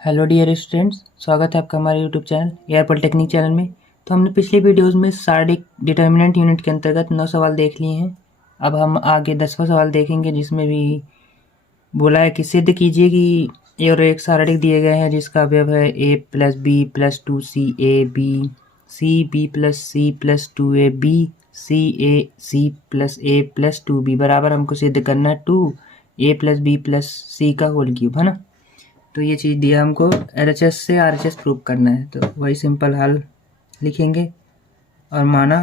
Hello dear students, स्वागत है आपका हमारे YouTube channel air polytechnic channel में। तो हमने पिछली वीडियोस में सार्डिक डिटर्मिनेंट यूनिट के अंतर्गत 9 सवाल देख लिए हैं। अब हम आगे 10वां सवाल देखेंगे, जिसमें भी बोला है कि सिद्ध कीजिए कि और एक सार्डिक दिए गए हैं जिसका अवयव है a plus b plus 2c a b c b plus c plus 2a b c a c plus a plus 2b बराबर हमको सिद्ध करना है 2a plus b plus c का होल क्यूब, है ना। तो ये चीज़ दिया हमको LHS से RHS प्रूव करना है, तो वही सिंपल हल लिखेंगे और माना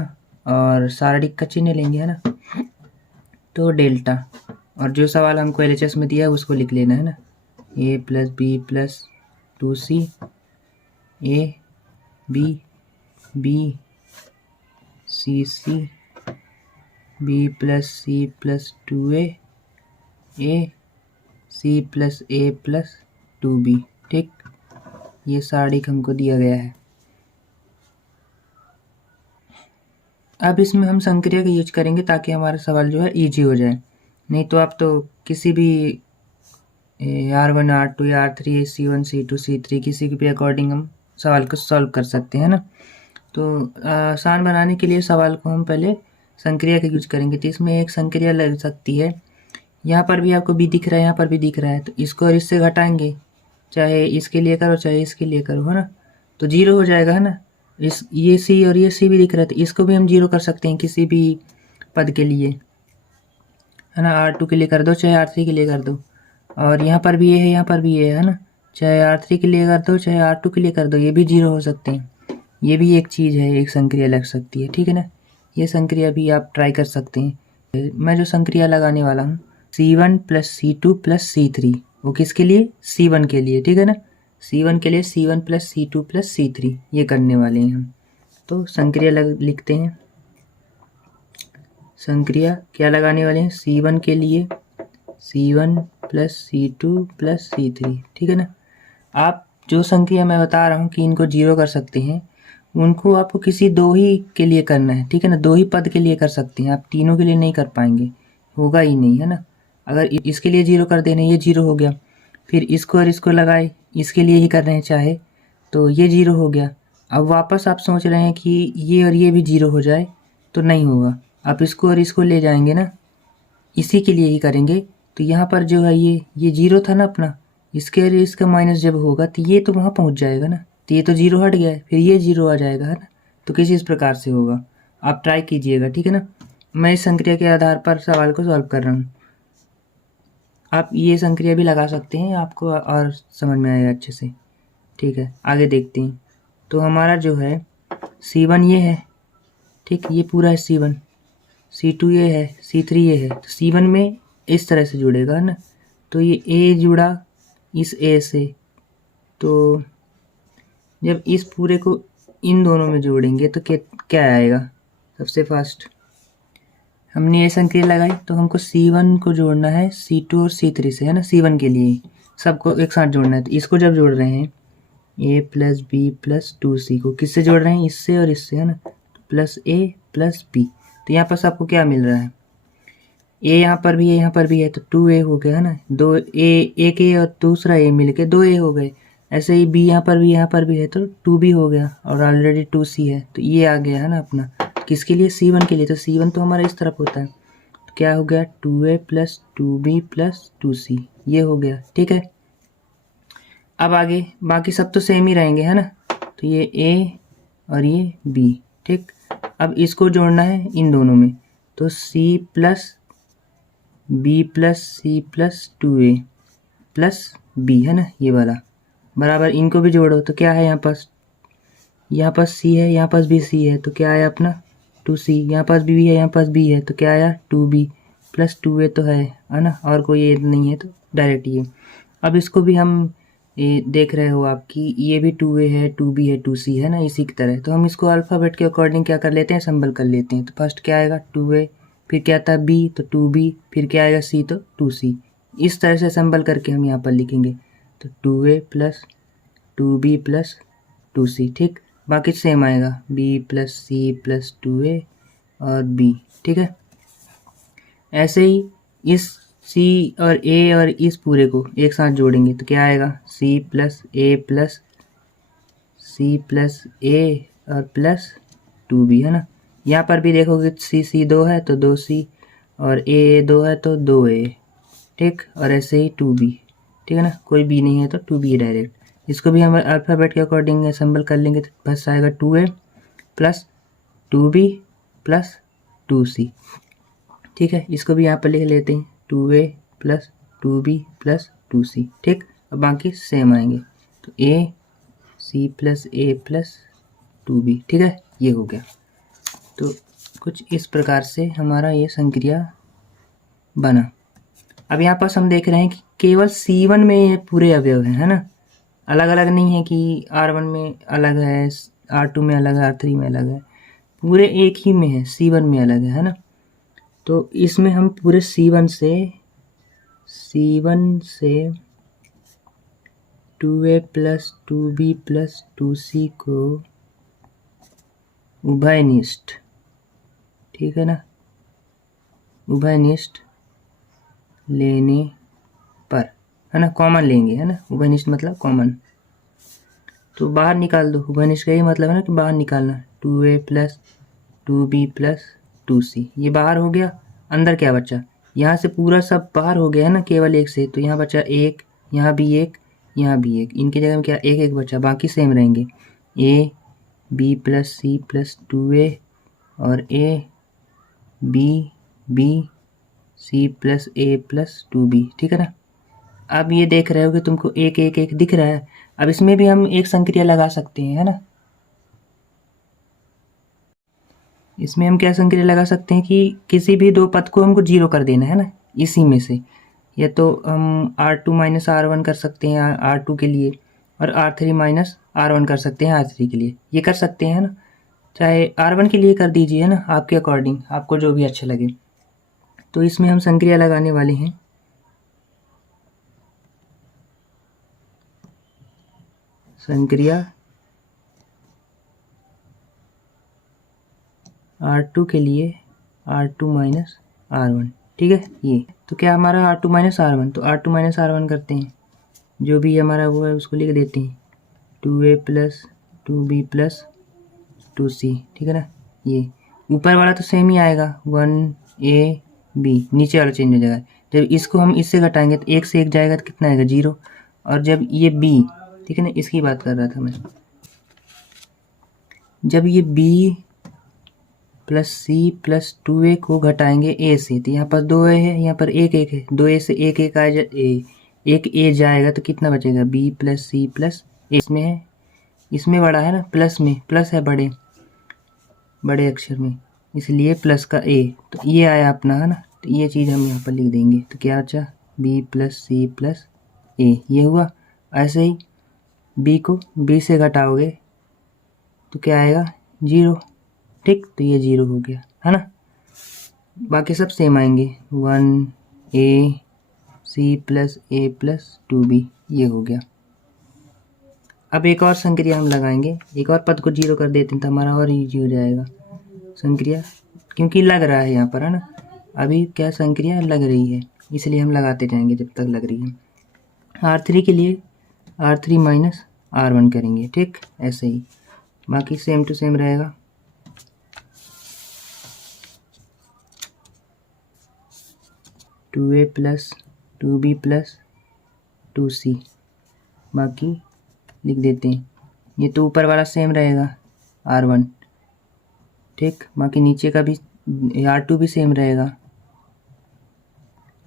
और सारडिक का चिन्ह लेंगे, है ना। तो डेल्टा और जो सवाल हमको LHS में दिया है उसको लिख लेना है ना। a plus b plus 2c a b b c c b plus c plus 2a a c plus a plus 2b। ठीक, ये सारडिक हमको दिया गया है। अब इसमें हम संक्रिया का यूज करेंगे ताकि हमारा सवाल जो है इजी हो जाए। नहीं तो आप तो किसी भी R1 R2 या R3 C1 C2 C3 किसी के भी अकॉर्डिंग हम सवाल को सॉल्व कर सकते हैं ना। तो आसान बनाने के लिए सवाल को हम पहले संक्रिया का यूज करेंगे। तो इसमें एक संक्रिया लग सकती है, यहाँ पर भी आपको बी दिख रहा है, यहाँ पर भी दिख रहा है, तो इसको और इससे घटाएंगे, चाहे इसके लिए करो चाहे इसके लिए करो, है ना। तो जीरो हो जाएगा, है ना। ये सी और ये सी भी दिख रहा है, तो इसको भी हम जीरो कर सकते हैं किसी भी पद के लिए, है ना। R2 के लिए कर दो चाहे R3 के लिए कर दो, और यहाँ पर भी ये है, यहाँ पर भी ये है ना। चाहे R3 के लिए कर दो चाहे R2 के लिए कर दो, ये भी जीरो हो सकते हैं। ये भी एक चीज़ है, एक संक्रिया लग सकती है, ठीक है ना। ये संक्रिया भी आप ट्राई कर सकते हैं। मैं जो संक्रिया लगाने वाला हूँ C1 plus C2 plus C3, वो किसके लिए? C1 के लिए, ठीक है ना। C1 के लिए C1 plus C2 plus C3 ये करने वाले हैं हम। तो संक्रिया लिखते हैं। संक्रिया क्या लगाने वाले हैं? C1 के लिए C1 plus C2 plus C3, ठीक है ना। आप जो संक्रिया मैं बता रहा हूँ कि इनको जीरो कर सकते हैं, उनको आपको किसी दो ही के लिए करना है, ठीक है ना। दो ही पद के लिए कर सकते हैं, आप तीनों के लिए नहीं कर पाएंगे, होगा ही नहीं, है ना। अगर इसके लिए जीरो कर देना, ये जीरो हो गया, फिर इसको और इसको लगाए, इसके लिए ही कर रहे हैं चाहे, तो ये जीरो हो गया। अब वापस आप सोच रहे हैं कि ये और ये भी जीरो हो जाए, तो नहीं होगा। आप इसको और इसको ले जाएंगे ना, इसी के लिए ही करेंगे। तो यहाँ पर जो है ये जीरो था ना अपना, इसके और इसका माइनस जब होगा तो ये तो वहाँ पहुँच जाएगा ना, तो ये तो जीरो हट गया है, फिर ये जीरो आ जाएगा, है ना। तो किसी इस प्रकार से होगा, आप ट्राई कीजिएगा, ठीक है ना। मैं इस संक्रिया के आधार पर सवाल को सॉल्व कर रहा हूँ। आप ये संक्रिया भी लगा सकते हैं, आपको और समझ में आएगा अच्छे से, ठीक है। आगे देखते हैं। तो हमारा जो है C1 ये है, ठीक, ये पूरा है C1, C2 ये है, C3 ये है। तो C1 में इस तरह से जुड़ेगा, है ना। तो ये A जुड़ा इस A से, तो जब इस पूरे को इन दोनों में जोड़ेंगे तो क्या आएगा? सबसे फर्स्ट हमने ये संक्रिया लगाई, तो हमको C1 को जोड़ना है C2 और C3 से, है ना। C1 के लिए सबको एक साथ जोड़ना है, तो इसको जब जोड़ रहे हैं A plus b plus 2C को किससे जोड़ रहे हैं? इससे और इससे, है ना। तो प्लस A प्लस B, तो यहाँ पर सबको क्या मिल रहा है? A यहाँ पर भी है, यहाँ पर भी है, तो 2A हो गया, है ना। दो A, एक A और दूसरा A मिल के 2A हो गए। ऐसे ही B यहाँ पर भी है, तो 2B हो गया, और ऑलरेडी 2C है, तो ये आ गया, है ना अपना। किसके लिए? C1 के लिए। तो C1 तो हमारा इस तरफ होता है, तो क्या हो गया? 2A plus 2B plus 2C, ये हो गया, ठीक है। अब आगे बाकी सब तो सेम ही रहेंगे, है ना। तो ये A और ये B, ठीक। अब इसको जोड़ना है इन दोनों में, तो C plus B plus C plus 2A plus B, है ना, ये वाला बराबर इनको भी जोड़ो, तो क्या है यहाँ पास C है, यहाँ पास भी C है, तो क्या आया अपना 2C। यहाँ पास B है, यहाँ पास B है, तो क्या आया 2B प्लस 2A, तो है ना, और कोई ये नहीं है, तो डायरेक्ट ये। अब इसको भी हम देख रहे हो आप कि ये भी 2A है, 2B है, 2C है ना, इसी की तरह। तो हम इसको अल्फ़ाबेट के अकॉर्डिंग क्या कर लेते हैं? सिंबल कर लेते हैं। तो फर्स्ट क्या आएगा? 2A, फिर क्या था B, तो 2B, फिर क्या आएगा C, तो 2C। इस तरह से सिंबल करके हम यहाँ पर लिखेंगे, तो 2A plus 2B plus 2C, ठीक। बाकी सेम आएगा, B plus C plus 2A और B, ठीक है। ऐसे ही इस सी और ए और इस पूरे को एक साथ जोड़ेंगे तो क्या आएगा, सी प्लस ए और प्लस 2b, है ना। यहाँ पर भी देखोगे सी 2 है तो 2c और ए 2 है तो 2a, ठीक। और ऐसे ही 2b, ठीक है ना, कोई b नहीं है तो 2b डायरेक्ट। इसको भी हम अल्फ़ाबेट के अकॉर्डिंग असेंबल कर लेंगे तो बस आएगा 2a plus 2b plus 2c, ठीक है। इसको भी यहाँ पर लिख लेते हैं 2a plus 2b plus 2c, ठीक। अब बाकी सेम आएंगे तो a c plus a plus 2b, ठीक है, ये हो गया। तो कुछ इस प्रकार से हमारा ये संक्रिया बना। अब यहाँ पास हम देख रहे हैं कि केवल C1 में ये पूरे अवयव हैं, है ना, अलग अलग नहीं है कि R1 में अलग है, R2 में अलग है, R3 में अलग है, पूरे एक ही में है, C1 में अलग है ना। तो इसमें हम पूरे C1 से 2a plus 2b plus 2c को उभयनिष्ठ, ठीक है ना, उभयनिष्ठ लेने पर, है ना, कॉमन लेंगे, है ना, उभयनिष्ठ मतलब कॉमन। तो बाहर निकाल दो, उभयनिष्ठ का ही मतलब है ना कि बाहर निकालना, 2a plus 2b plus 2c, ये बाहर हो गया। अंदर क्या बचा, यहाँ से पूरा सब बाहर हो गया है ना केवल एक से, तो यहाँ बचा एक, यहाँ भी एक, यहाँ भी एक, इनकी जगह में क्या एक एक बचा, बाकी सेम रहेंगे, a b plus C plus 2a और a b c plus a plus 2b, ठीक है ना। अब ये देख रहे हो कि तुमको एक एक एक दिख रहा है। अब इसमें भी हम एक संक्रिया लगा सकते हैं, है ना। इसमें हम क्या संक्रिया लगा सकते हैं कि किसी भी दो पद को हमको 0 कर देना है ना, इसी में से। या तो हम R2 माइनस R1 कर सकते हैं R2 के लिए, और R3 माइनस R1 कर सकते हैं R3 के लिए, ये कर सकते हैं, है ना। चाहे R1 के लिए कर दीजिए, है ना, आपके अकॉर्डिंग, आपको जो भी अच्छा लगे। तो इसमें हम संक्रिया लगाने वाले हैं संक्रिया R2 के लिए R2 माइनस R1, ठीक है। ये तो क्या हमारा R2 माइनस R1, तो R2 माइनस R1 करते हैं, जो भी हमारा वो है उसको लिख देते हैं 2a plus 2b plus 2c, ठीक है ना। ये ऊपर वाला तो सेम ही आएगा 1ab, नीचे वाला चेंज हो जाएगा। जब इसको हम इससे घटाएंगे तो एक से एक जाएगा तो कितना आएगा 0, और जब ये b, ठीक है ना, इसकी बात कर रहा था मैं, जब ये b प्लस सी प्लस 2a को घटाएंगे a से, तो यहाँ पर 2a है, यहाँ पर एक एक है, 2a से एक एक आए एक a जाएगा तो कितना बचेगा b plus C plus a, इसमें है, इसमें बड़ा है ना, प्लस में प्लस है बड़े अक्षर में, इसलिए प्लस का a, तो ये आया अपना, है ना। तो ये चीज़ हम यहाँ पर लिख देंगे, तो क्या बचा b plus C plus a, ये हुआ। ऐसे ही b को b से घटाओगे तो क्या आएगा 0, ठीक। तो ये 0 हो गया, है ना। बाकी सब सेम आएंगे 1a c plus a plus 2b, ये हो गया। अब एक और संक्रिया हम लगाएंगे, एक और पद को 0 कर देते हैं तो हमारा और ईजी हो जाएगा संक्रिया, क्योंकि लग रहा है यहाँ पर, है ना। अभी क्या संक्रिया लग रही है, इसलिए हम लगाते जाएंगे जब तक लग रही है। R3 के लिए R3 माइनस R1 करेंगे, ठीक, ऐसे ही बाकी सेम टू सेम रहेगा। Two a plus 2b plus 2c, बाकी लिख देते हैं। ये तो ऊपर वाला सेम रहेगा R1, ठीक, बाकी नीचे का भी R2 भी सेम रहेगा,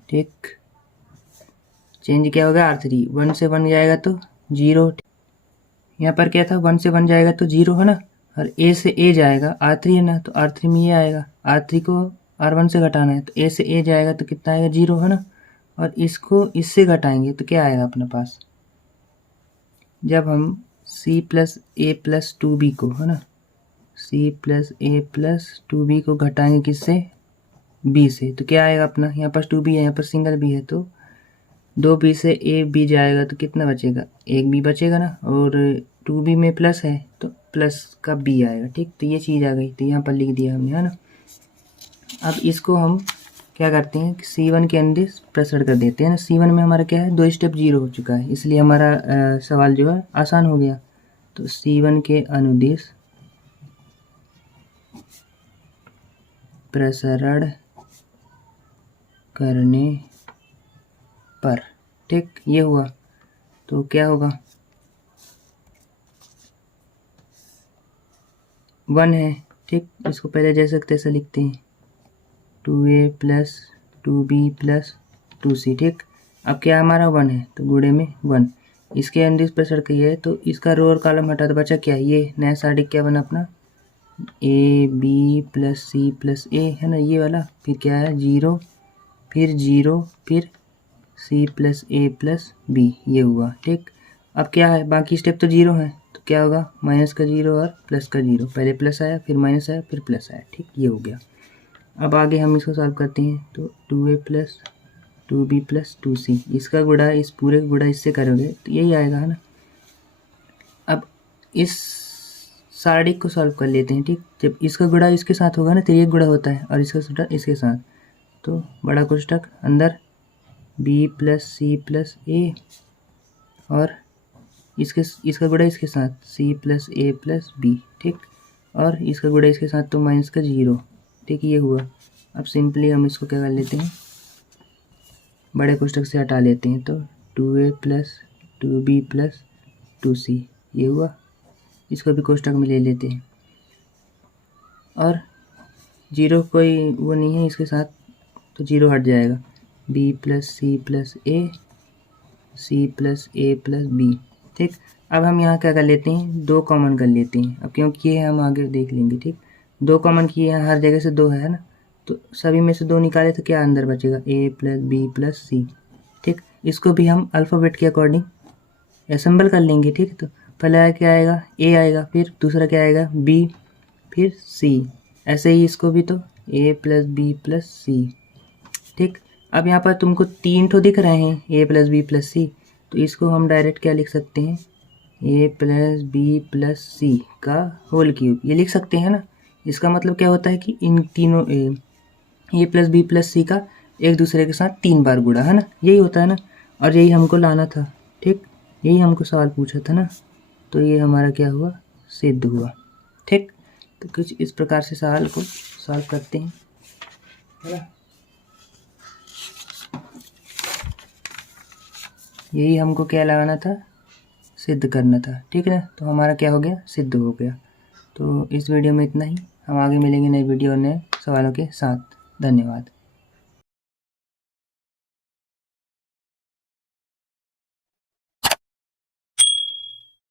ठीक। चेंज क्या होगा R3, 1 से 1 जाएगा तो 0, यहाँ पर क्या था 1 से 1 जाएगा तो 0, है ना, और a से a जाएगा R3 है ना, तो R3 में ये आएगा, R3 को R1 से घटाना है तो a से a जाएगा तो कितना आएगा 0, है ना। और इसको इससे घटाएंगे तो क्या आएगा अपने पास, जब हम c plus a plus 2b को, है ना, c plus a plus 2b को घटाएंगे किससे, b से, तो क्या आएगा अपना, यहाँ पर 2b है, यहाँ पर सिंगल b है, तो 2b से a b जाएगा तो कितना बचेगा, एक b बचेगा ना, और 2b में प्लस है तो प्लस का b आएगा, ठीक। तो ये चीज़ आ गई, तो यहाँ पर लिख दिया हमने, है ना। अब इसको हम क्या करते हैं कि C1 के अनुदिश प्रसरण कर देते हैं ना। C1 में हमारा क्या है, 2 स्टेप 0 हो चुका है, इसलिए हमारा सवाल जो है आसान हो गया। तो C1 के अनुदिश प्रसरण करने पर, ठीक, ये हुआ। तो क्या होगा, 1 है, ठीक। इसको पहले जैसे तैसे लिखते हैं, 2a plus 2b plus 2c, ठीक। अब क्या हमारा 1 है तो गुणे में 1, इसके अनुदिश प्रसरण किया है तो इसका रो और कॉलम हटा, तो बचा क्या, ये नया सारणी क्या बना अपना, A B plus C plus A, है ना, ये वाला। फिर क्या है, 0, फिर 0, फिर सी प्लस ए प्लस बी, ये हुआ, ठीक। अब क्या है, बाकी स्टेप तो 0 है, तो क्या होगा, माइनस का 0 और प्लस का 0, पहले प्लस आया फिर माइनस आया फिर प्लस आया, ठीक, ये हो गया। अब आगे हम इसको सॉल्व करते हैं, तो 2a plus 2b plus 2c, इसका गुणा, इस पूरे गुणा इससे करोगे तो यही आएगा, है ना। अब इस सारणी को सॉल्व कर लेते हैं, ठीक। जब इसका गुणा इसके साथ होगा ना, तो ये गुणा होता है, और इसका गुणा इसके साथ, तो बड़ा कोष्ठक अंदर b प्लस सी प्लस ए, और इसका गुणा इसके साथ c प्लस ए प्लस बी, ठीक, और इसका गुणा इसके साथ तो माइनस का 0, ठीक, ये हुआ। अब सिंपली हम इसको क्या कर लेते हैं, बड़े कोष्ठक से हटा लेते हैं, तो 2a plus 2b plus 2c, ये हुआ। इसको भी कोष्ठक में ले लेते हैं, और 0 कोई वो नहीं है इसके साथ, तो 0 हट जाएगा, b प्लस सी प्लस ए, सी प्लस ए प्लस बी, ठीक। अब हम यहाँ क्या कर लेते हैं, 2 कॉमन कर लेते हैं, अब क्योंकि ये हम आगे देख लेंगे, ठीक। 2 कॉमन किए हैं, हर जगह से 2 है ना, तो सभी में से 2 निकाले तो क्या अंदर बचेगा, a प्लस बी प्लस सी, ठीक। इसको भी हम अल्फ़ाबेट के अकॉर्डिंग असेंबल कर लेंगे, ठीक। तो पहला क्या आएगा, a आएगा, फिर दूसरा क्या आएगा, b, फिर c, ऐसे ही इसको भी तो a प्लस बी प्लस सी, ठीक। अब यहाँ पर तुमको 3 तो दिख रहे हैं, a प्लस बी प्लस सी, तो इसको हम डायरेक्ट क्या लिख सकते हैं, a प्लस बी प्लस सी का होल क्यूब, ये लिख सकते हैं ना। इसका मतलब क्या होता है कि इन तीनों a प्लस बी प्लस सी का एक दूसरे के साथ 3 बार गुणा, है ना, यही होता है ना, और यही हमको लाना था, ठीक, यही हमको सवाल पूछा था ना, तो ये हमारा क्या हुआ, सिद्ध हुआ, ठीक। तो कुछ इस प्रकार से सवाल को सॉल्व करते हैं, है ना। यही हमको क्या लगाना था, सिद्ध करना था, ठीक है ना। तो हमारा क्या हो गया, सिद्ध हो गया। तो इस वीडियो में इतना ही, हम आगे मिलेंगे नई वीडियो नए सवालों के साथ। धन्यवाद।